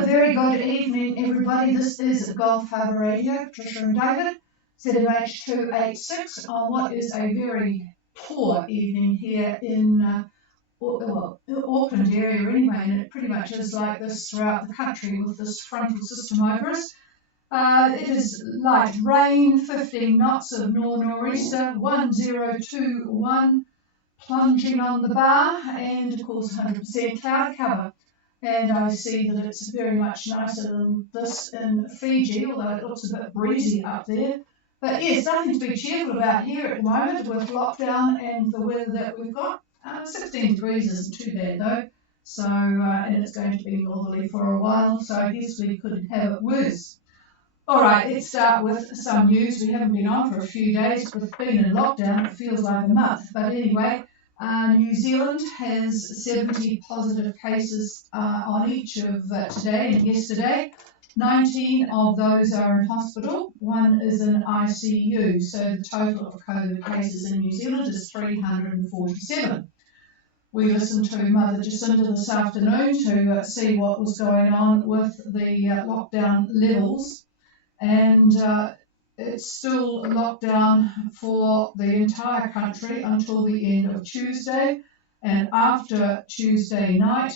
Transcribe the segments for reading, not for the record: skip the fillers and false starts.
A very good evening, everybody. This is Gulf Harbour Radio, Patricia and David, ZMH286, on what is a very poor evening here in the Auckland area anyway, and it pretty much is like this throughout the country with this frontal system over us. It is light rain, 15 knots of nor'easter, 1021, plunging on the bar, and of course 100% cloud cover. And I see that it's very much nicer than this in Fiji, although it looks a bit breezy up there. But yes, nothing to be cheerful about here at the moment with lockdown and the weather that we've got. 16 degrees isn't too bad though, so and it's going to be northerly for a while, so I guess we could have it worse. Alright, let's start with some news. We haven't been on for a few days, but being in lockdown, it feels like a month. But anyway, New Zealand has 70 positive cases on each of today and yesterday. 19 of those are in hospital, 1 is in ICU, so the total of COVID cases in New Zealand is 347. We listened to Mother Jacinda this afternoon to see what was going on with the lockdown levels, and it's still locked down for the entire country until the end of Tuesday, and after Tuesday night,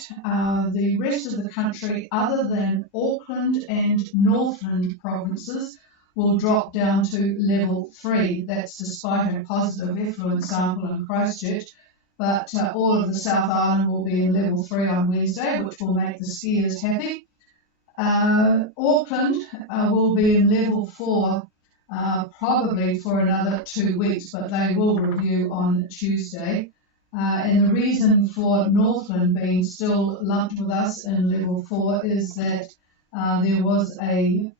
the rest of the country, other than Auckland and Northland provinces, will drop down to level 3. That's despite a positive effluent sample in Christchurch, but all of the South Island will be in level 3 on Wednesday, which will make the skiers happy. Auckland will be in level 4 probably for another 2 weeks, but they will review on Tuesday. And the reason for Northland being still lumped with us in level 4 is that there was a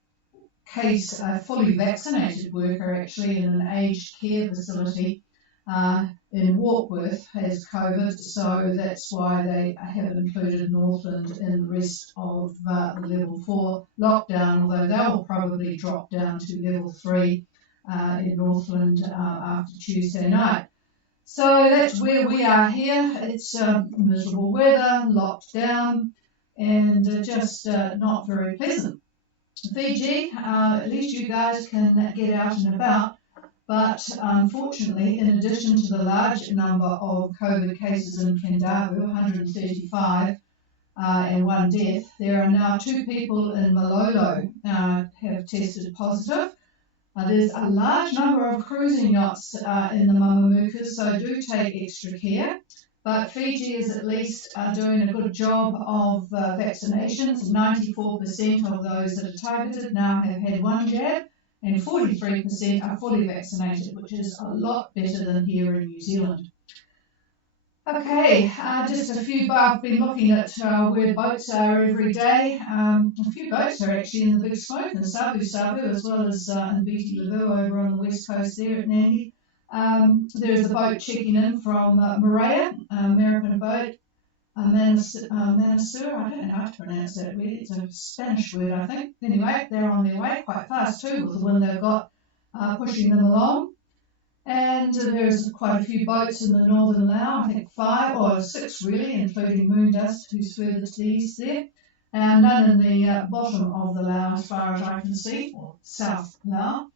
case, a fully vaccinated worker actually in an aged care facility in Warkworth has COVID, so that's why they have included Northland in the rest of the level 4 lockdown, although they'll probably drop down to level 3 in Northland after Tuesday night. So that's where we are here. It's miserable weather, locked down, and just not very pleasant. Fiji, at least you guys can get out and about. But unfortunately, in addition to the large number of COVID cases in Kendavu, 135 and 1 death, there are now 2 people in Malolo have tested positive. There's a large number of cruising yachts in the Mamamukas, so do take extra care. But Fiji is at least doing a good job of vaccinations. 94% of those that are targeted now have had 1 jab, and 43% are fully vaccinated, which is a lot better than here in New Zealand. Okay, just a few, I've been looking at where boats are every day. A few boats are actually in the Big Smoke in Sabu as well as in Biti Levu over on the west coast there at Nandi. There's a boat checking in from Moorea, American boat, Manasur, I don't know how to pronounce that really, it's a Spanish word I think. Anyway, they're on their way quite fast too with the wind they've got pushing them along. And there's quite a few boats in the northern Lao, I think 5 or 6 really, including Moondust, who's further to the east there. And none in the bottom of the Lao as far as I can see, or South Lao.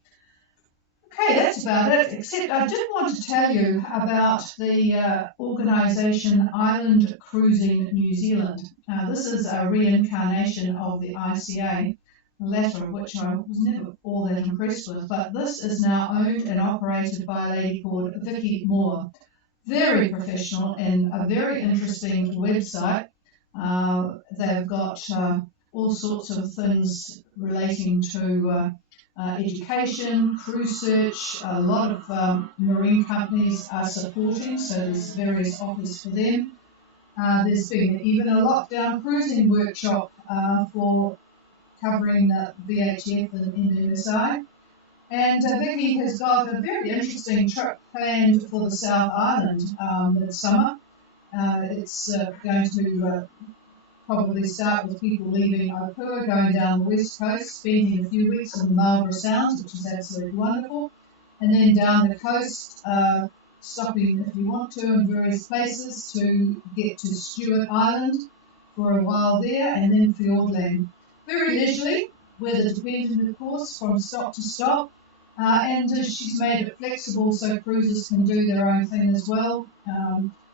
Okay, that's about it, except I did want to tell you about the organisation Island Cruising New Zealand. This is a reincarnation of the ICA, the latter of which I was never all that impressed with, but this is now owned and operated by a lady called Vicky Moore. Very professional and a very interesting website. They've got all sorts of things relating to education, cruise search, a lot of marine companies are supporting, so there's various offers for them. There's been even a lockdown cruising workshop for covering VHF and NMSI. And Vicky has got a very interesting trip planned for the South Island this summer. It's going to probably start with people leaving Opua, going down the west coast, spending a few weeks in the Marlborough Sounds, which is absolutely wonderful, and then down the coast, stopping if you want to in various places to get to Stewart Island for a while there, and then Fiordland. very leisurely, weather dependent, of course, from stop to stop. And she's made it flexible so cruisers can do their own thing as well.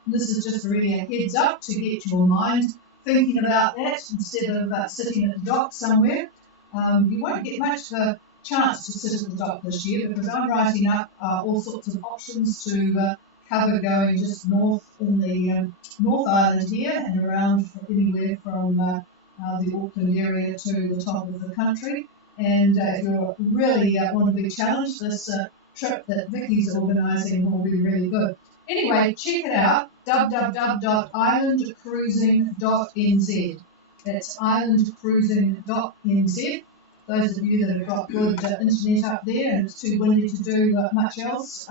This is just really a heads up to get your mind thinking about that instead of sitting at the dock somewhere. You won't get much of a chance to sit at the dock this year because I'm writing up all sorts of options to cover going just north in the North Island here and around anywhere from the Auckland area to the top of the country. And if you really want to be challenged, this trip that Vicky's organising will be really good. Anyway, check it out, www.islandcruising.nz. That's islandcruising.nz. Those of you that have got good internet up there and it's too windy to do much else,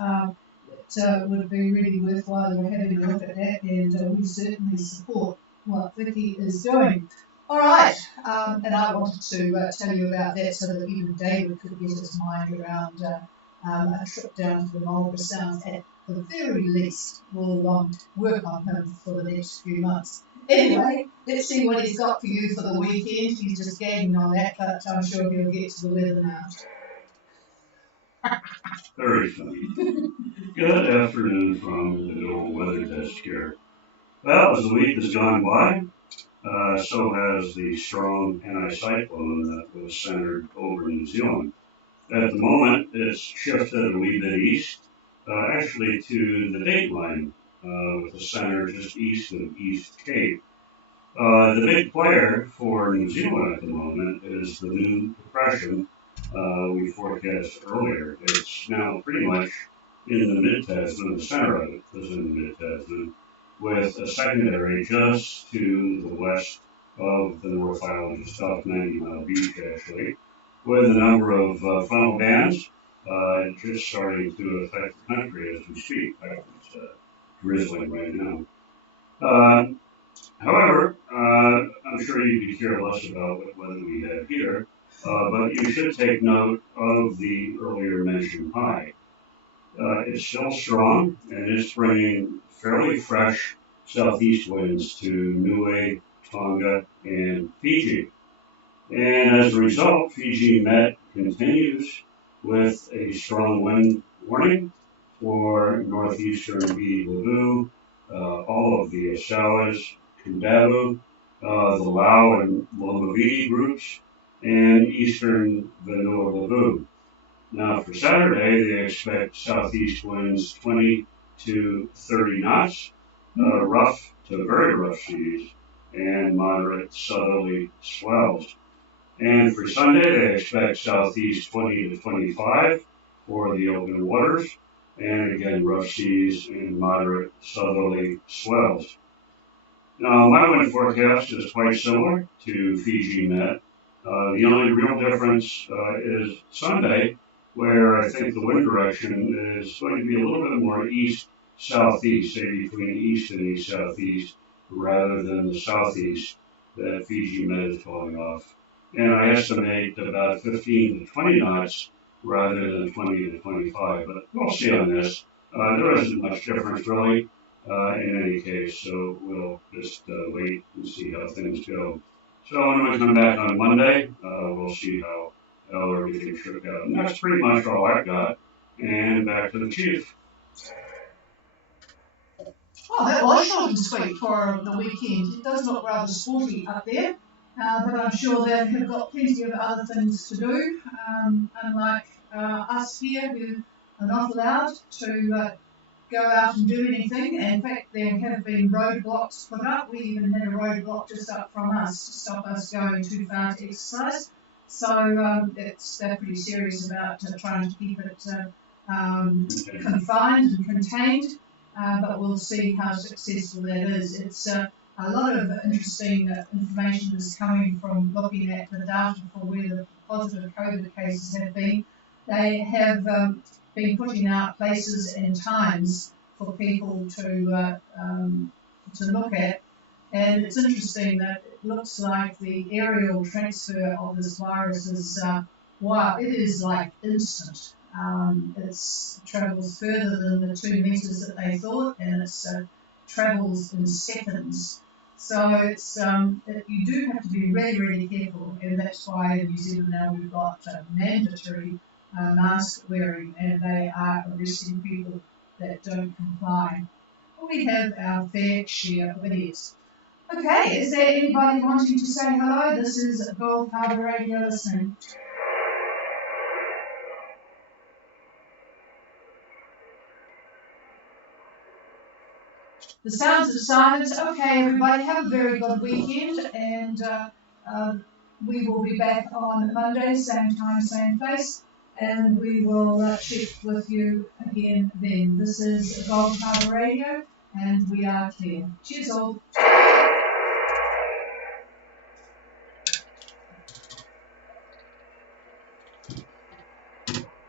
it would be really worthwhile having a look at that, and we certainly support what Vicky is doing. All right, and I wanted to tell you about that so that even David could get his mind around a trip down to the Marlborough Sounds at the very least. We'll work on him for the next few months. Anyway, let's see what he's got for you for the weekend. He's just gagging on that, but I'm sure he'll get to the weather now. Very funny. Good afternoon from the old weather desk here. Well, as the week has gone by, so has the strong anticyclone that was centered over New Zealand. At the moment, it's shifted a wee bit east, actually to the dateline, with the center just east of East Cape. The big player for New Zealand at the moment is the new depression we forecast earlier. It's now pretty much in the mid-Tasman, the center of it is in the mid-Tasman, with a secondary just to the west of the North Island, just off 90 Mile Beach actually, with a number of funnel bands just starting to affect the country as we speak. It's drizzling right now. However, I'm sure you could care less about what weather we have here, but you should take note of the earlier mentioned high. It's still strong, and it's bringing fairly fresh southeast winds to Niue, Tonga, and Fiji. And as a result, Fiji Met continues with a strong wind warning for northeastern Viti all of the Asawas, Kundabu, the Lau and Lomaviti groups, and eastern Vanuatu. Now for Saturday, they expect southeast winds 20 to 30 knots, rough to very rough seas, and moderate southerly swells. And for Sunday, they expect southeast 20 to 25 for the open waters, and again, rough seas and moderate southerly swells. Now, my wind forecast is quite similar to Fiji Met. The only real difference is Sunday, where I think the wind direction is going to be a little bit more east-southeast, say between east and east-southeast, rather than the southeast that Fiji Met is calling off. And I estimate about 15 to 20 knots rather than 20 to 25, but we'll see on this. There isn't much difference really in any case, so we'll just wait and see how things go. So when we come back on Monday, we'll see how everything shook out. And that's pretty much all I've got. And back to the chief. Well, that was short and sweet for the weekend. It does look rather sporty up there, but I'm sure they have got plenty of other things to do, unlike us here who are not allowed to go out and do anything. In fact, there have been roadblocks put up. We even had a roadblock just up from us to stop us going too far to exercise. So they're pretty serious about trying to keep it confined and contained, but we'll see how successful that is. It's a lot of interesting information is coming from looking at the data for where the positive COVID cases have been. They have been putting out places and times for people to look at. And it's interesting that it looks like the aerial transfer of this virus is, wow, it is like instant. It travels further than the 2 meters that they thought, and it travels in seconds. So it's you do have to be really, really careful, and that's why in New Zealand now we've got mandatory mask wearing, and they are arresting people that don't comply. We have our fair share of idiots. Okay, is there anybody wanting to say hello? This is Gold Harbour Radio listening. The sounds of silence. Okay, everybody, have a very good weekend, and we will be back on Monday, same time, same place, and we will check with you again then. This is Gold Harbour Radio, and we are clear. Cheers all.